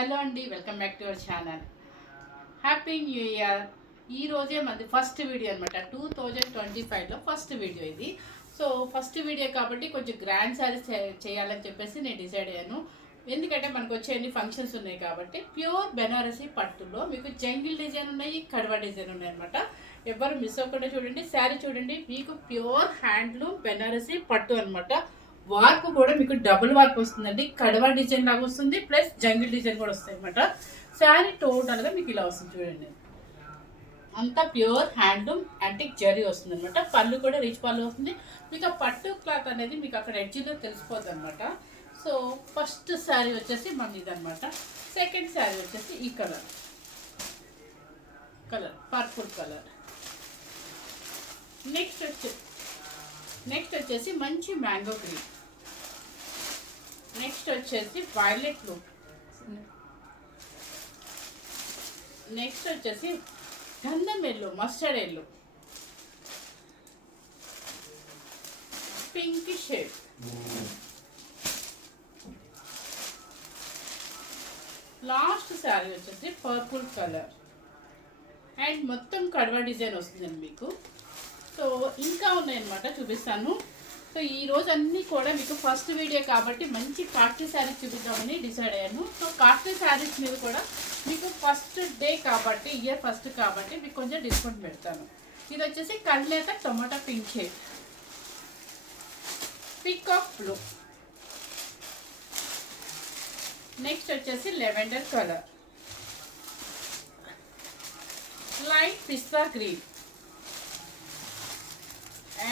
Hello అండి, welcome back to our channel. Happy new year. ఈ రోజే మాది ఫస్ట్ వీడియో అనమాట. 2025లో ఫస్ట్ వీడియో ఇది. సో ఫస్ట్ వీడియో కాబట్టి కొంచెం గ్రాండ్ శారీస్ చేయాలని చెప్పేసి నేను డిసైడ్ అయ్యాను. ఎందుకంటే మనకు వచ్చే అన్ని ఫంక్షన్స్ ఉన్నాయి కాబట్టి ప్యూర్ బెనారసీ పట్టులో మీకు జంగిల్ డిజైన్ ఉన్నాయి, కడవ డిజైన్ ఉన్నాయి అనమాట. ఎవరు మిస్ అవ్వకుండా చూడండి. శారీ చూడండి, మీకు ప్యూర్ హ్యాండ్లూమ్ బెనారసీ పట్టు అనమాట. వార్పు కూడా మీకు డబుల్ వార్పు వస్తుందండి. కడవ డిజైన్ లాగా వస్తుంది, ప్లస్ జంగిల్ డిజైన్ కూడా వస్తాయి అనమాట. శారీ టోటల్గా మీకు ఇలా వస్తుంది చూడండి. అంతా ప్యూర్ హ్యాండ్లూమ్ యాంటిక్ జరీ వస్తుంది అనమాట. పళ్ళు కూడా రిచ్ పళ్ళు వస్తుంది. మీకు ఆ పట్టు క్లాత్ అనేది మీకు అక్కడ ఎడ్జిలో తెలిసిపోతుంది అనమాట. సో ఫస్ట్ శారీ వచ్చేసి మన ఇదనమాట. సెకండ్ శారీ వచ్చేసి ఈ కలర్ పర్పుల్ కలర్. నెక్స్ట్ వచ్చేసి మంచి మ్యాంగో గ్రీన్. నెక్స్ట్ వచ్చేసి వైలెట్ బ్లూ. నెక్స్ట్ వచ్చేసి గంధం yellow, mustard yellow, pink shade. Last sari వచ్చేసి పర్పుల్ కలర్ అండ్ మొత్తం కడవ డిజైన్ వస్తుందండి మీకు. సో ఇంకా ఉన్నాయన్నమాట, చూపిస్తాను. సో ఈ రోజు అన్నీ కూడా మీకు ఫస్ట్ వీడియో కాబట్టి మంచి కాస్ట్లీ శారీస్ చూపిద్దామని డిసైడ్ అయ్యాను. సో కాస్ట్లీ శారీస్ మీద కూడా మీకు ఫస్ట్ డే కాబట్టి, ఇయర్ ఫస్ట్ కాబట్టి మీకు కొంచెం డిస్కౌంట్ పెడతాను. ఇది వచ్చేసి కళ్ళేత tomato pink shade, peacock blue. Next వచ్చేసి lavender colour, light pista green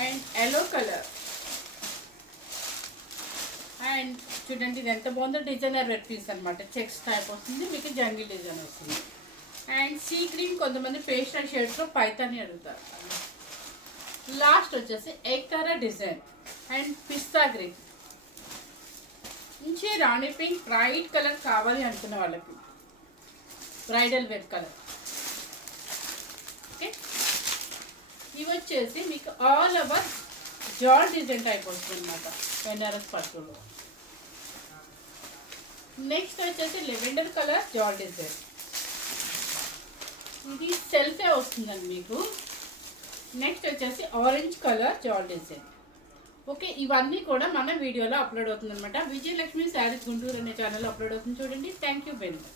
and yellow colour. And చూడండి ఇది ఎంత బాగుందో, డిజైనర్ రెడ్ పీస్ అనమాట. చెక్స్ టైప్ వస్తుంది, మీకు జంగిల్ డిజైన్ వస్తుంది. అండ్ సీ గ్రీన్, కొంతమంది పేస్టల్ షేడ్స్లో పైతాని అడుగుతారు. లాస్ట్ వచ్చేసి Ektara design and pista green. మంచి రాణి పింక్ బ్రైట్ కలర్ కావాలి అనుకున్న వాళ్ళకి, బ్రైడల్ వేర్ కలర్. ఓకే, ఇవి వచ్చేసి మీకు ఆల్ ఓవర్ జాల్ డిజైన్ టైప్ వస్తుంది అనమాట బెనారస్ పట్టులో. నెక్స్ట్ వచ్చేసి లెవెండర్ కలర్ జాల్ డిజైన్. ఇది సెల్ఫే వస్తుందండి మీకు. నెక్స్ట్ వచ్చేసి ఆరెంజ్ కలర్ జాల్ డిజైన్. ఓకే, ఇవన్నీ కూడా మన వీడియోలో అప్లోడ్ అవుతుంది అనమాట. విజయలక్ష్మి శారీస్ గుంటూరు అనే ఛానల్లో అప్లోడ్ అవుతుంది చూడండి. Thank you very much.